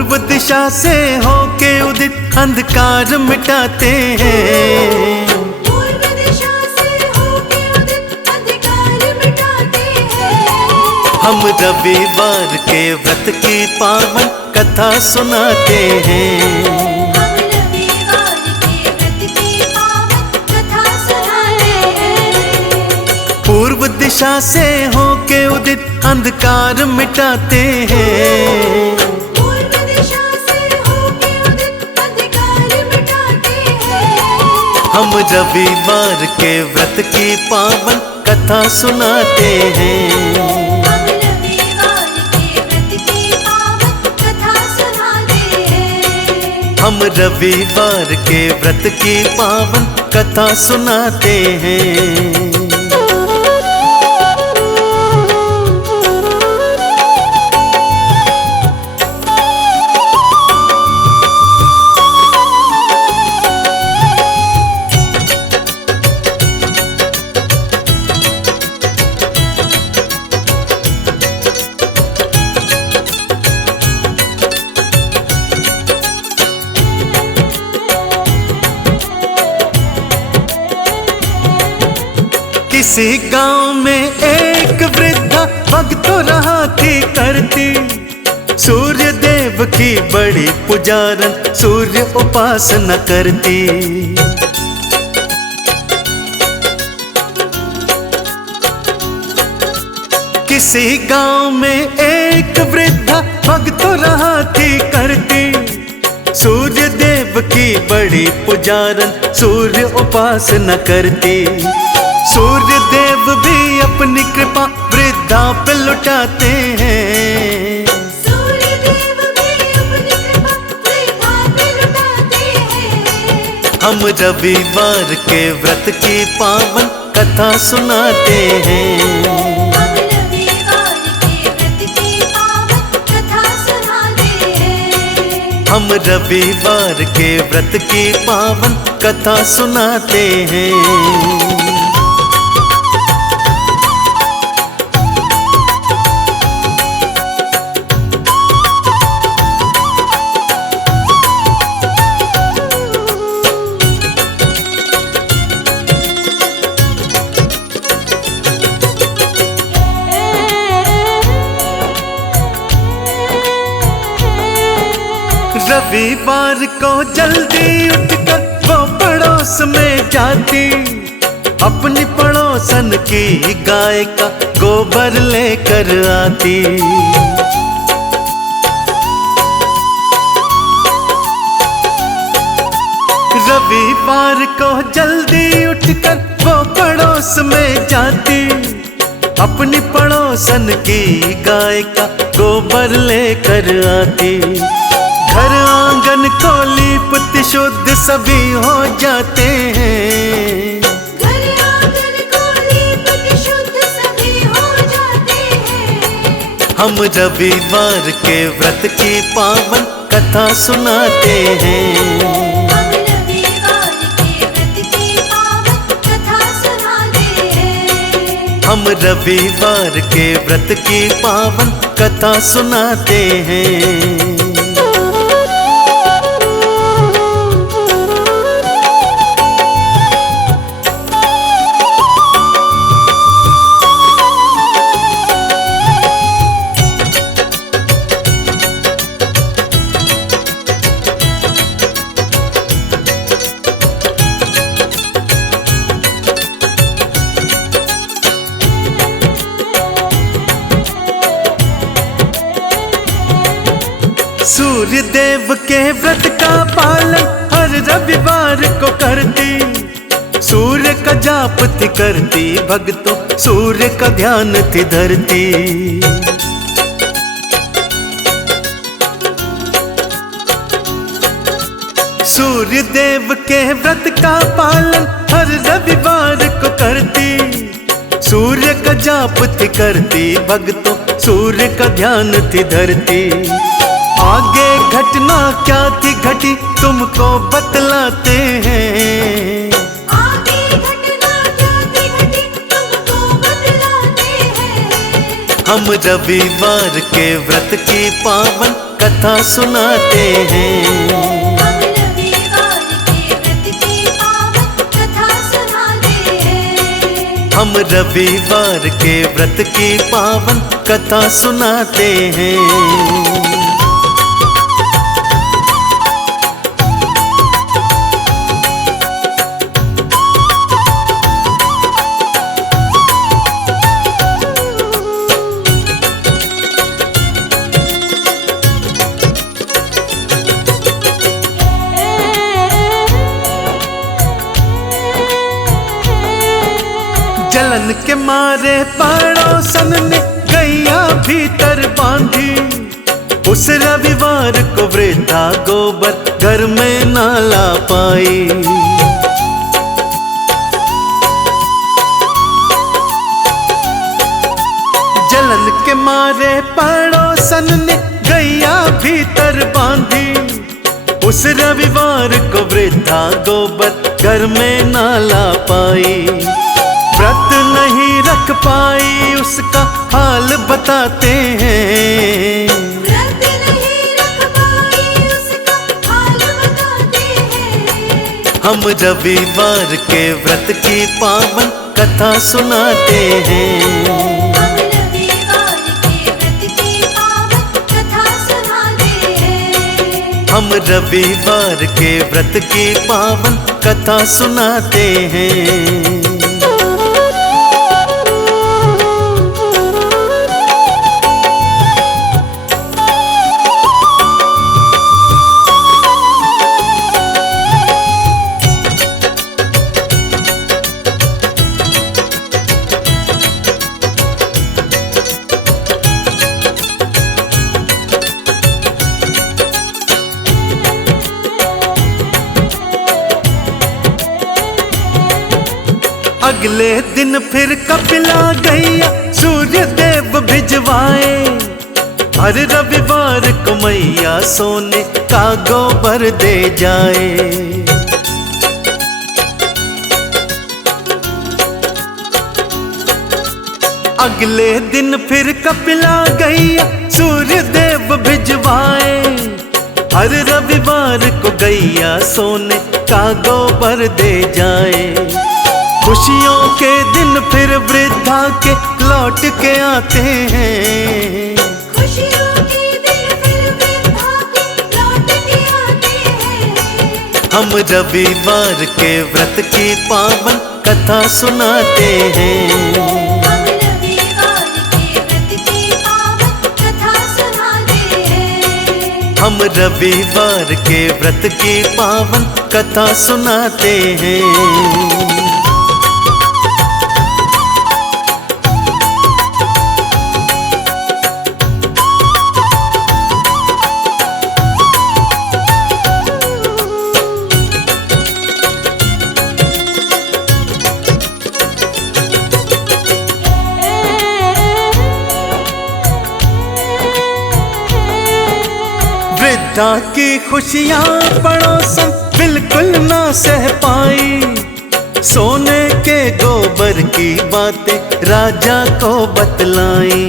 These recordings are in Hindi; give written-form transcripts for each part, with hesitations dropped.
पूर्व दिशा से होके उदित अंधकार मिटाते हैं। पूर्व दिशा से होके उदित अंधकार मिटाते हैं। हम रविवार के व्रत की पावन कथा सुनाते हैं। हम रविवार के व्रत की पावन कथा सुनाते हैं। पूर्व दिशा से होके उदित अंधकार मिटाते हैं। पूर्व दिशा से होके उदित अंधकार मिटाते हैं। हम रविवार के व्रत की पावन कथा सुनाते हैं। हम रविवार के व्रत की पावन कथा सुनाते हैं। हम रविवार के व्रत की पावन कथा सुनाते हैं। किसी गांव में एक वृद्धा भक्तों रहा थी करती, सूर्य देव की बड़ी पुजारन सूर्य उपासना करती। किसी गांव में एक वृद्धा भक्तों रहा थी करती, सूर्य देव की बड़ी पुजारन सूर्य उपासना करती। सूर्य देव भी अपनी कृपा वृद्धा पे लुटाते हैं। सूर्य देव भी अपनी कृपा वृद्धा पे लुटाते हैं। हम रविवार के व्रत की पावन कथा सुनाते हैं। हम रविवार के व्रत की पावन कथा सुनाते हैं। हम रविवार के व्रत की पावन कथा सुनाते हैं। रविवार को जल्दी उठकर वो पड़ोस में जाती, अपनी पड़ोसन की गाय का गोबर लेकर आती। रविवार को जल्दी उठकर वो पड़ोस में जाती, अपनी पड़ोसन की गाय का गोबर लेकर आती। घर आंगन को लीपति शुद्ध सभी हो जाते हैं। घर आंगन को लीपति शुद्ध सभी हो जाते हैं। हम रविवार के व्रत की पावन कथा सुनाते हैं। हम रविवार के व्रत की पावन कथा सुनाते हैं। हम रविवार के व्रत की पावन कथा सुनाते हैं। सूर्य देव के व्रत का पालन हर रविवार को करती, सूर्य का जाप थी करती भक्तों, सूर्य का ध्यान थी धरती। सूर्य देव के व्रत का पालन हर रविवार को करती, सूर्य का जाप थी करती भक्तों, सूर्य का ध्यान थी धरती। आगे घटना क्या थी घटी तुमको बतलाते हैं। आगे घटना क्या थी घटी तुमको बतलाते हैं। हम रविवार के व्रत की पावन कथा सुनाते हैं। हम रविवार के व्रत की पावन कथा सुनाते हैं। हम रविवार के व्रत की पावन कथा सुनाते हैं। जलन के मारे पड़ोसन ने गैया भीतर बांधी, उस रविवार को वृद्धा गोबर घर में ना ला पाई। जलन के मारे पड़ोसन ने गैया भीतर बांधी, उस रविवार को वृद्धा गोबर घर में ना ला पाई। व्रत नहीं रख पाई उसका हाल बताते हैं। व्रत नहीं रख पाई उसका हाल बताते हैं। हम रविवार के व्रत की पावन कथा सुनाते हैं। हम रविवार के व्रत की पावन कथा सुनाते हैं। हम रविवार के व्रत की पावन कथा सुनाते हैं। अगले दिन फिर कपिला गैया सूर्य देव भिजवाए, हर रविवार को मैया सोने का गोबर दे जाए। अगले दिन फिर कपिला गैया सूर्य देव भिजवाए, हर रविवार को गैया सोने का गोबर दे जाए। खुशियों के दिन फिर वृद्धा के लौट के आते हैं। खुशियों के दिन फिर वृद्धा के लौट के आते हैं। हम रविवार के व्रत की पावन कथा सुनाते हैं। हम रविवार के व्रत की पावन कथा सुनाते हैं। हम रविवार के व्रत की पावन कथा सुनाते हैं। वृद्धा की खुशियां पड़ोसन बिल्कुल ना सह पाई, सोने के गोबर की बातें राजा को बतलाई।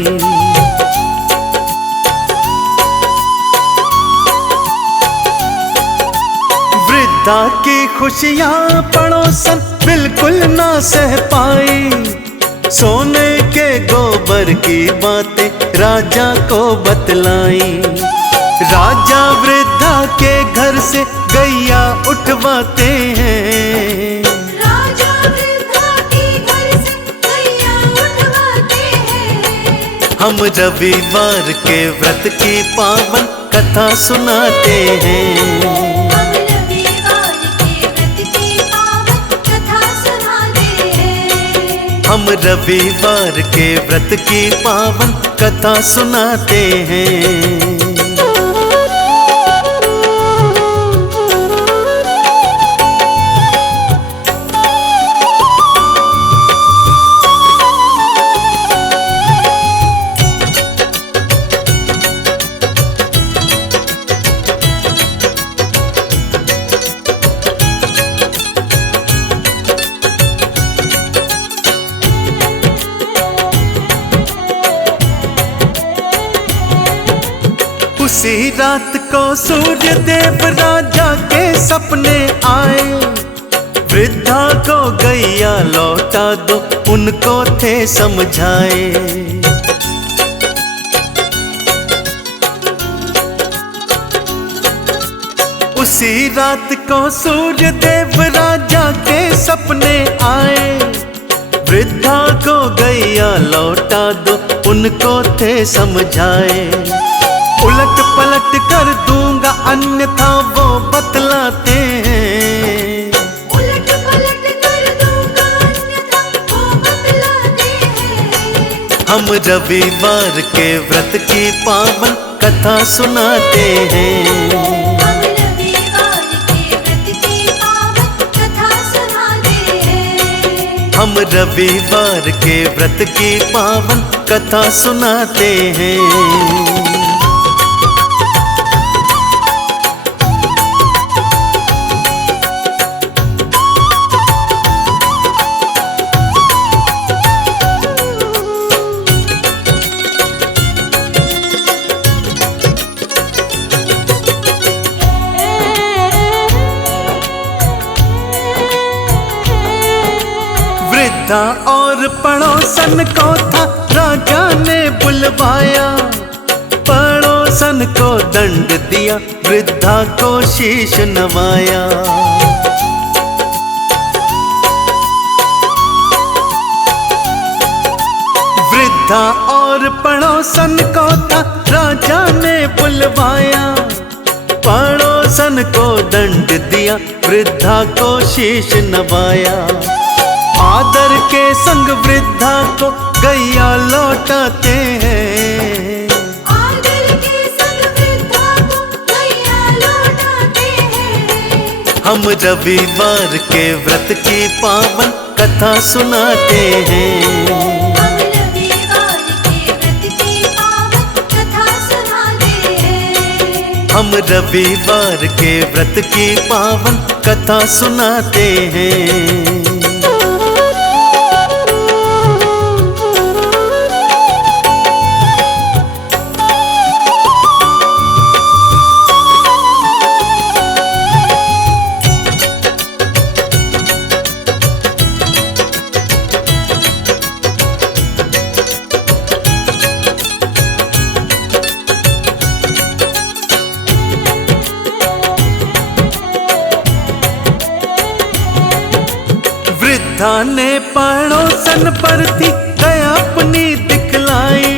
वृद्धा की खुशियां पड़ोसन बिल्कुल ना सह पाई, सोने के गोबर की बातें राजा को बतलाई। राजा वृद्धा के घर से गैया उठवाते हैं। राजा वृद्धा के घर से गैया उठवाते हैं। हम रविवार के व्रत की पावन कथा सुनाते हैं। हम रविवार के व्रत की पावन कथा सुनाते हैं। हम रविवार के व्रत की पावन कथा सुनाते हैं। उसी रात को सूर्य देव राजा के सपने आए, वृद्धा को गैया लौटा दो उनको थे समझाए। उसी रात को सूर्य देव राजा के सपने आए, वृद्धा को गैया लौटा दो उनको थे समझाए। उलट पलट कर दूंगा अन्यथा वो बतलाते हैं, उलट पलट कर दूंगा अन्यथा वो बतलाते हैं। हम रविवार के व्रत की पावन कथा सुनाते हैं। हम रविवार के व्रत की पावन कथा सुनाते हैं। हम रविवार के व्रत की पावन कथा सुनाते हैं। वृद्धा और पड़ोसन को था राजा ने बुलवाया, पड़ोसन को दंड दिया वृद्धा को शीश नवाया। वृद्धा और पड़ोसन को था राजा ने बुलवाया, पड़ोसन को दंड दिया वृद्धा को शीश नवाया। आदर के संग वृद्धा को गैया लौटाते हैं, आदर के संग वृद्धा को गैया लौटाते हैं। हम रविवार के व्रत की पावन कथा सुनाते हैं। हम रविवार के व्रत की पावन कथा सुनाते हैं। हम रविवार के व्रत की पावन कथा सुनाते हैं। वृद्धा ने पड़ोसन पर थी दया अपनी दिखलाई,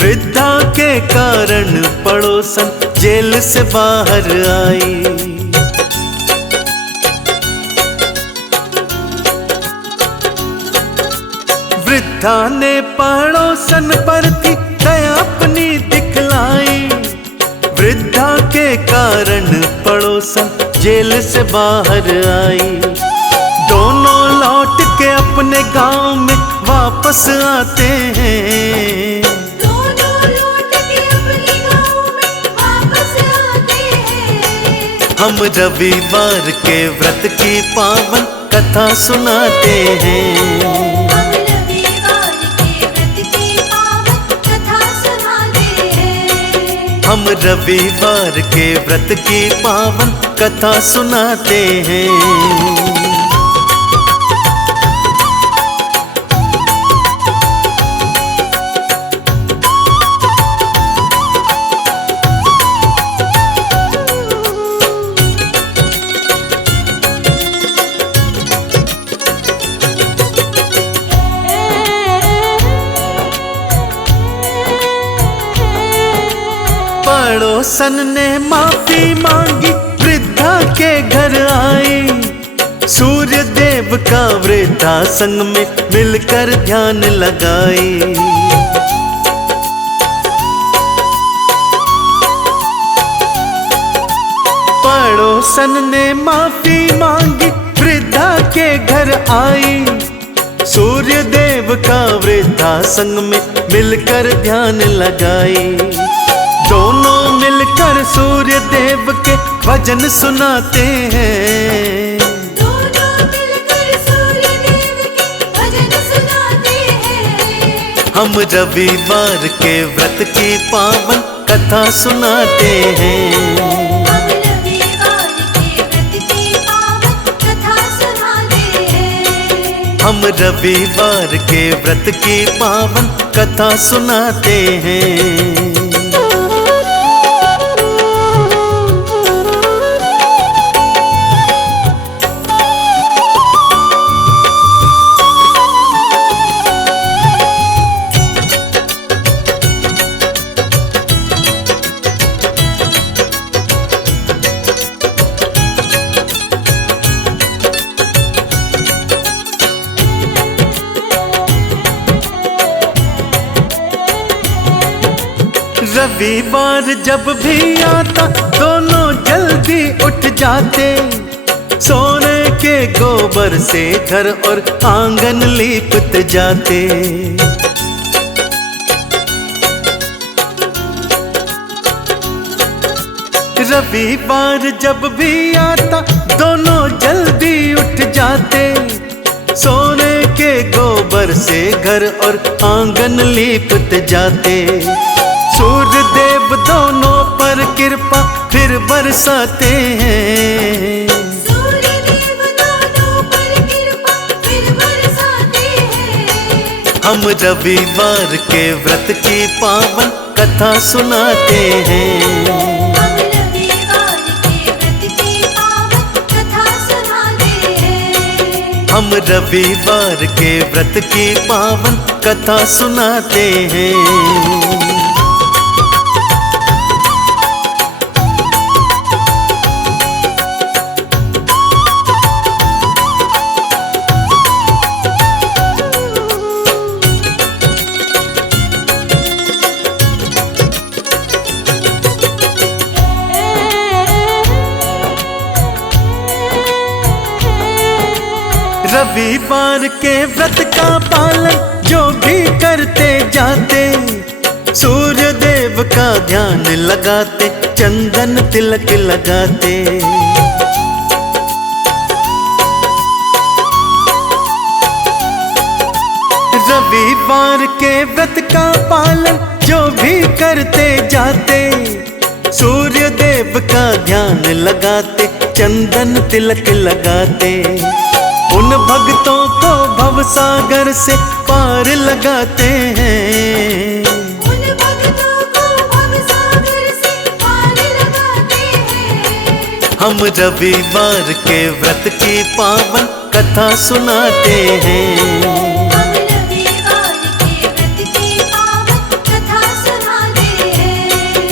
वृद्धा के कारण पड़ोसन जेल से बाहर आई। वृद्धा ने पड़ोसन पर थी दया अपनी दिखलाई, वृद्धा के कारण पड़ोसन जेल से बाहर आई। दोनों लौट के अपने गांव में वापस आते हैं, दोनों लौट के अपने गांव में वापस आते हैं। हम रविवार के व्रत की पावन कथा सुनाते हैं। हम रविवार के व्रत की पावन कथा सुनाते हैं। हम रविवार के व्रत की पावन कथा सुनाते हैं। पड़ोसन ने माफी मांगी वृद्धा के घर आई, सूर्य देव का वृद्धा संग में मिलकर ध्यान लगाई। पड़ोसन ने माफी मांगी वृद्धा के घर आई, सूर्य देव का वृद्धा संग में मिलकर ध्यान लगाई। दोनों मिलकर सूर्य देव के भजन सुनाते हैं, दोनों मिलकर सूर्य देव के भजन सुनाते हैं। हम रविवार के व्रत की पावन कथा सुनाते हैं। हम रविवार के व्रत की पावन कथा सुनाते हैं। हम रविवार के व्रत की पावन कथा सुनाते हैं। रविवार जब भी आता दोनों जल्दी उठ जाते, सोने के गोबर से घर और आंगन लीपते जाते। रविवार जब भी आता दोनों जल्दी उठ जाते, सोने के गोबर से घर और आंगन लीपते जाते। सूर्य देव दोनों पर कृपा फिर बरसाते हैं। सूर्य देव दोनों पर कृपा फिर बरसाते हैं। हम रविवार के व्रत की पावन कथा सुनाते हैं। हम रविवार के व्रत की पावन कथा सुनाते हैं। हम रविवार के व्रत की पावन कथा सुनाते हैं। रविवार के व्रत का पालन जो भी करते जाते, सूर्य देव का ध्यान लगाते, चंदन तिलक लगाते। रविवार के व्रत का पालन जो भी करते जाते, सूर्य देव का ध्यान लगाते, चंदन तिलक लगाते। उन भक्तों को भवसागर से पार लगाते हैं। उन भक्तों को भवसागर से पार लगाते हैं। हम रविवार के व्रत की पावन कथा सुनाते हैं।